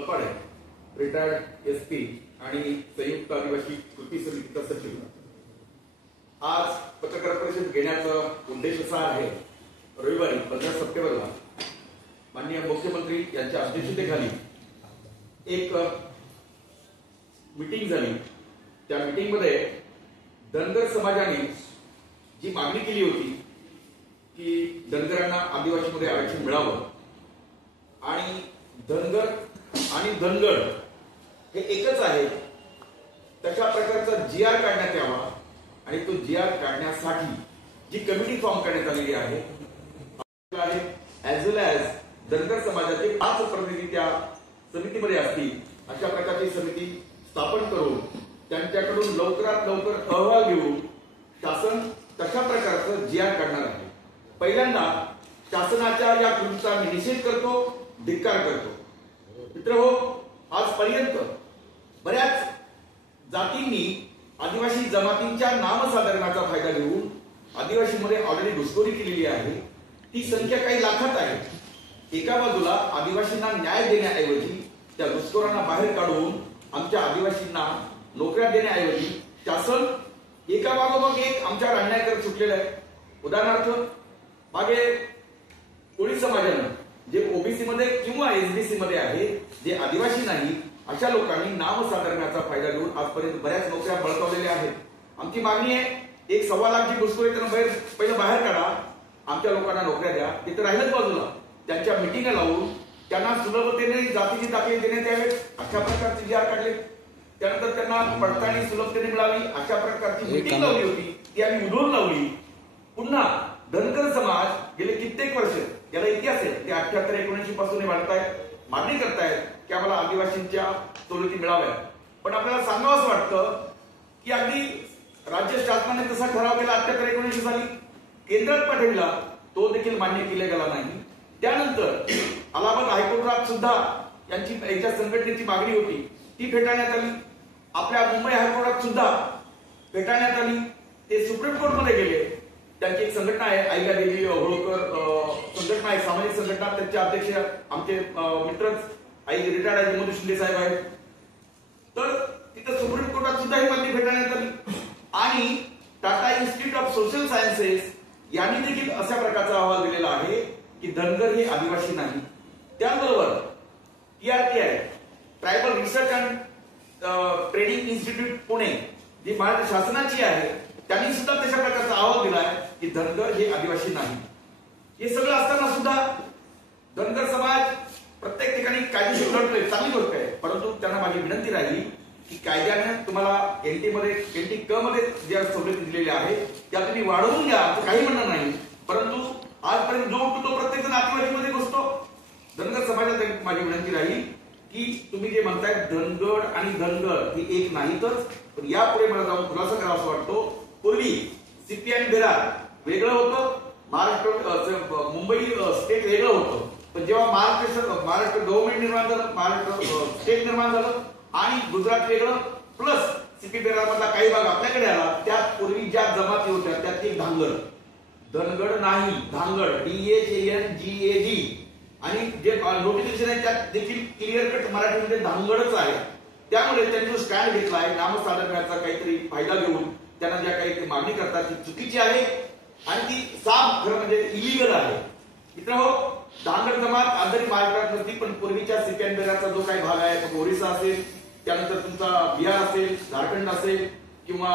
Kapade retired SP आणि संयुक्त आदिवासी कृती समितीचा सचिव। आज पत्रकार परिषद घेण्याचा उद्देश असा आहे, रविवारी 15 सप्टेंबरला माननीय मुख्यमंत्री यांच्या अध्यक्षतेखाली एक मीटिंग झाली। त्या मीटिंगमध्ये धनगर समाजाने जी मागणी केली होती की धनगरांना आदिवासीमध्ये आरक्षण मिळावं आणि धनगर आणि धनगड हे एकच आहे, तशा प्रकारचा जीआर काढण्यात यावा आणि तो जीआर काढण्यासाठी जी कमिटी फॉर्म करण्यात आलेली आहे ॲज वेल ॲज धनगर समाजाचे 5 प्रतिनिधी त्या समितीमध्ये असतील, अशा प्रकारची समिती स्थापन करून त्यांच्याकडून लवकरात लवकर अहवाल घेऊन शासन तशा प्रकारचं जीआर काढणार आहे। पहिल्यांदा शासनाच्या या कृतीचा मी निषेध करतो, धिक्कार करतो। मित्रहो, आजपर्यंत बऱ्याच जातींनी आदिवासी जमातींच्या नामसाधरणाचा फायदा घेऊन आदिवासीमध्ये ऑलरेडी घुसखोरी केलेली आहे। ती संख्या काही लाखात आहे। एका बाजूला आदिवासींना न्याय देण्याऐवजी त्या घुसखोरांना बाहेर काढून आमच्या आदिवासींना नोकऱ्या देण्याऐवजी शासन एका बाजूला एक आमच्यावर अन्याय करत सुटलेला आहे। उदाहरणार्थ, मागे कोळी समाजानं जे ओबीसी मध्ये किंवा एसबीसी मध्ये आहे, जे आदिवासी नाही, अशा लोकांनी नामसाधरणाचा फायदा घेऊन आजपर्यंत बऱ्याच नोकऱ्या बळकावलेल्या आहेत। आमची मागणी आहे, 1.25 लाख जी घुसखोरी पहिलं बाहेर काढा, आमच्या लोकांना नोकऱ्या द्या। तिथे राहिलंच बाजूला त्यांच्या मिटिंग लावून त्यांना सुलभतेने जातीची दाखले देण्यात यावे, अशा प्रकारचे जीआर काढले। त्यानंतर त्यांना पडताळणी सुलभतेने मिळावी, अशा प्रकारची मिटिंग लावली होती, ती आम्ही उधळून लावली। पुन्हा धनगर समाज गेले कित्येक वर्ष, याला इतिहास आहे, ते 78-79 पासून वाढतायत, मागणी करतायत की आम्हाला आदिवासींच्या सवलती मिळाव्या। पण आपल्याला सांगावंच वाटतं की अगदी राज्य शासनाने तसा ठराव केला 78-79 साली, केंद्रात पाठविला, तो देखील मान्य केला गेला नाही। त्यानंतर अलाहाबाद हायकोर्टात सुद्धा यांच्या संघटनेची मागणी होती, ती फेटाळण्यात आली। आपल्या मुंबई हायकोर्टात सुद्धा फेटाळण्यात आली। ते सुप्रीम कोर्टमध्ये गेले। त्यांची एक संघटना आहे, अहिल्यादेवी होळकर संघटना आहे, सामाजिक संघटना, त्यांचे अध्यक्ष आमचे मित्रच रिटायर्ड आई मधू शिंदे साहेब आहेत। तर तिथे सुप्रीम कोर्टात सुद्धा ही मागणी फेटाळण्यात आली आणि Tata institute of social sciences यांनी देखील अशा प्रकारचा अहवाल दिलेला आहे की धनगर हे आदिवासी नाही। त्याचबरोबर TRTI tribal research and training institute Pune, जी महाराष्ट्र शासनाची आहे, त्यांनी सुद्धा तशा प्रकारचा अहवाल दिलाय की धनगर हे आदिवासी नाही। हे सगळं असताना सुद्धा धनगर समाज प्रत्येक ठिकाणी कायदेशीर लढतोय, चांगली गोष्ट आहे। परंतु त्यांना माझी विनंती राहिली की कायद्याने तुम्हाला NT क मध्ये ज्या सवलती दिलेल्या आहेत त्या तुम्ही वाढवून घ्या, काही म्हणणं नाही। परंतु आजपर्यंत जो तो प्रत्येक जण आदिवासीमध्ये घुसतो। धनगर समाजात माझी विनंती राहील की तुम्ही जे म्हणताय धनगड आणि धनगर हे एक नाहीतच, पण यापुढे मला जाऊन खुलासा करावा असं वाटतो। पूर्वी CP आणि बेरार वेगळं होतं, महाराष्ट्र मुंबई स्टेट वेगळं होतं, पण जेव्हा महाराष्ट्र गव्हर्नमेंट निर्माण झालं, महाराष्ट्र स्टेट निर्माण झालं आणि गुजरात वेगळं प्लस CP बेरार मधला काही भाग आपल्याकडे आला, त्यात पूर्वी ज्या जमाती होत्या त्यात एक धनगड नाही, धांगड DHANGAD, आणि जे नोटिफिकेशन आहे त्यात देखील क्लिअर कट मराठीमध्ये धांगडच आहे। त्यामुळे त्यांनी जो स्टँड घेतला आहे नामसाधरणाचा काहीतरी फायदा घेऊन त्यांना ज्या काही मागणी करतात ती चुकीची आहे आणि ती साफ खरं म्हणजे इलिगल आहे। मित्रांनो, धांगड जमात आजही महाराष्ट्रात नसती, पण पूर्वीच्या CP आणि बेरारचा जो काही भाग आहे, ओरिसा असेल, त्यानंतर तुमचा बिहार असेल, झारखंड असेल किंवा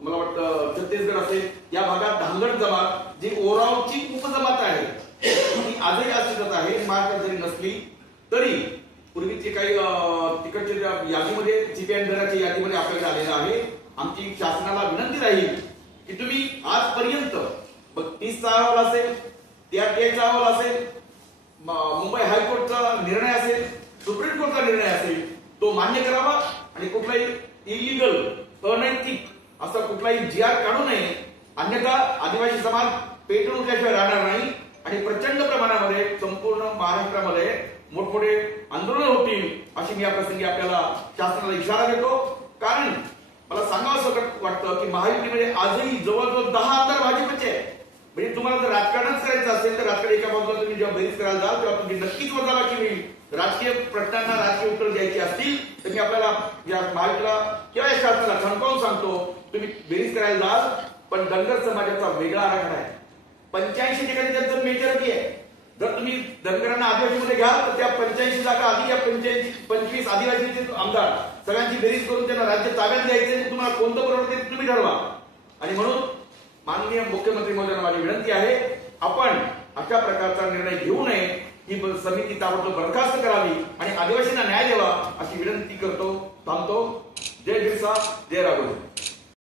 मला वाटतं छत्तीसगड असेल, या भागात धांगड जमात जी ओरावची उपजमात आहे ती आजही अस्तित्वात आहे। महाराष्ट्रात जरी नसली तरी पूर्वीचे काही तिकडच्या यादीमध्ये CP आणि बेरारच्या यादीमध्ये आपल्याकडे आलेलं आहे। आमची शासनाला विनंती राहील की तुम्ही आजपर्यंत 30चा अहवाल असेल, TRTIचा अहवाल असेल, मुंबई हायकोर्टचा निर्णय असेल, सुप्रीम कोर्टचा निर्णय असेल, तो मान्य करावा आणि कुठलाही इलिगल अनैतिक असा कुठलाही जीआर काढू नये, अन्यथा आदिवासी समाज पेटून उठल्याशिवाय राहणार नाही आणि प्रचंड प्रमाणामध्ये संपूर्ण महाराष्ट्रामध्ये मोठमोठे आंदोलन होतील, अशी मी या प्रसंगी आपल्याला शासनाला इशारा देतो। कारण मला सांगावं वाटतं की महायुतीमध्ये आजही जवळजवळ 10 आमदार भाजपचे आहेत, म्हणजे तुम्हाला जर राजकारणच करायचं असेल तर राजकारण एका बाजूला तुम्ही जेव्हा बेरीज करायला जाल तेव्हा तुम्ही नक्कीच वजाबाकी होईल. राजकीय प्रश्नांना राजकीय उत्तर द्यायची असतील तर मी आपल्याला या महायुतीला किंवा या शासनाला ठणकावून सांगतो, तुम्ही बेरीज करायला जाल पण धनगर समाजाचा वेगळा आराखडा आहे. 85 ठिकाणी त्यांचं मेजॉरिटी आहे. जर तुम्ही धनगरांना आदिवासीमध्ये घ्याल तर त्या 85 जागा आधी या 25 आदिवासीचे आमदार सगळ्यांची बेरीज करून त्यांना राज्य ताब्यात द्यायचे. तुम्हाला कोणतं परवडते तुम्ही ठरवा. आणि म्हणून माननीय मुख्यमंत्री महोदयांना माझी विनंती आहे, आपण अशा प्रकारचा निर्णय घेऊ नये. ही समिती ताबडतोब बरखास्त करावी आणि आदिवासींना न्याय द्यावा अशी विनंती करतो. थांबतो. जय बिरसा, जय राघोजी.